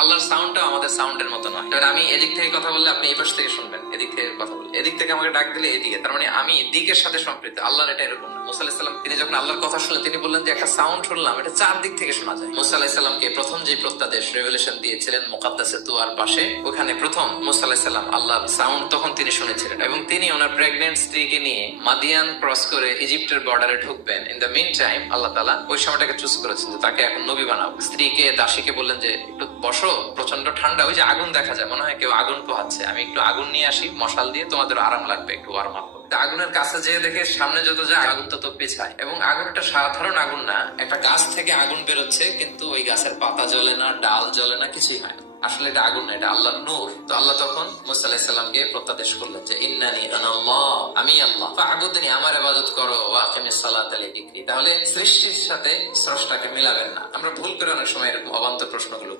আল্লাহর সাউন্ডটা আমাদের সাউন্ডের মতো নয়। আমি এদিক থেকে কথা বললে আপনি এই পাশ থেকে শুনবেন, এদিক থেকে কথা বললে এদিক থেকে আমাকে ডাক দিলে এদিকে, তার মানে আমি দিকের সাথে সম্পৃক্ত। আল্লাহর এটা এরকম না। মুসা আলাইহিস সালাম তিনি যখন আল্লাহর কথা শুনলেন তিনি বললেন যে একটা সাউন্ড শুনলাম, এটা চারদিক থেকে শোনা যায়। মুসা আলাইহিস সালামকে প্রথম যে প্রত্যাদেশ রেভেলেশন দিয়েছিলেন মুকাদ্দাসে তুয়ার পাশে, ওখানে প্রথম মুসা আলাইহিস সালাম আল্লাহর সাউন্ড তখন তিনি শুনেছিলেন, এবং তিনি ওনার প্রেগনেন্ট স্ত্রীকে নিয়ে মাদিয়ান ক্রস করে ইজিপ্টের বর্ডারে ঢুকবেন। ইন দ্য মিন টাইম আল্লাহ তাআলা ওই সময়টাকে চুজ করেছেন যে তাকে এখন নবী বানাবো। স্ত্রীকে দাসীকে বললেন যে একটু বসো, প্রচন্ড ঠান্ডা, ওই যে আগুন দেখা যায়, মনে হয় কেউ আগুন পোহাচ্ছে, আমি একটু আগুন নিয়ে আসি, মশাল দিয়ে তোমাদের আরাম লাগবে, একটু ওয়ার্ম আপ। আগুনের কাছে যেয়ে দেখে সামনে যত যায় আগুন তত পেছায়, এবং আগুনটা সাধারণ আগুন না, একটা গাছ থেকে আগুন বেরোচ্ছে, কিন্তু ওই গাছের পাতা জ্বলে না, ডাল জ্বলে না, কিছুই হয় না। আসলে এটা আগুন না, এটা আল্লাহর নূর। তো আল্লাহ তখন মুসা আলাইহিস সালামকে প্রত্যাদেশ করলেন যে ইন্নানি আনাল্লাহ, আমি আল্লাহ, ফা'বুদনি, আমার ইবাদত করো, ওয়া আকিমিস সালাতা লিযিকরি। তাহলে সৃষ্টির সাথে স্রষ্টাকে মিলাবেন না। আমরা ভুল করে অনেক সময় এরকম অবান্তর প্রশ্নগুলো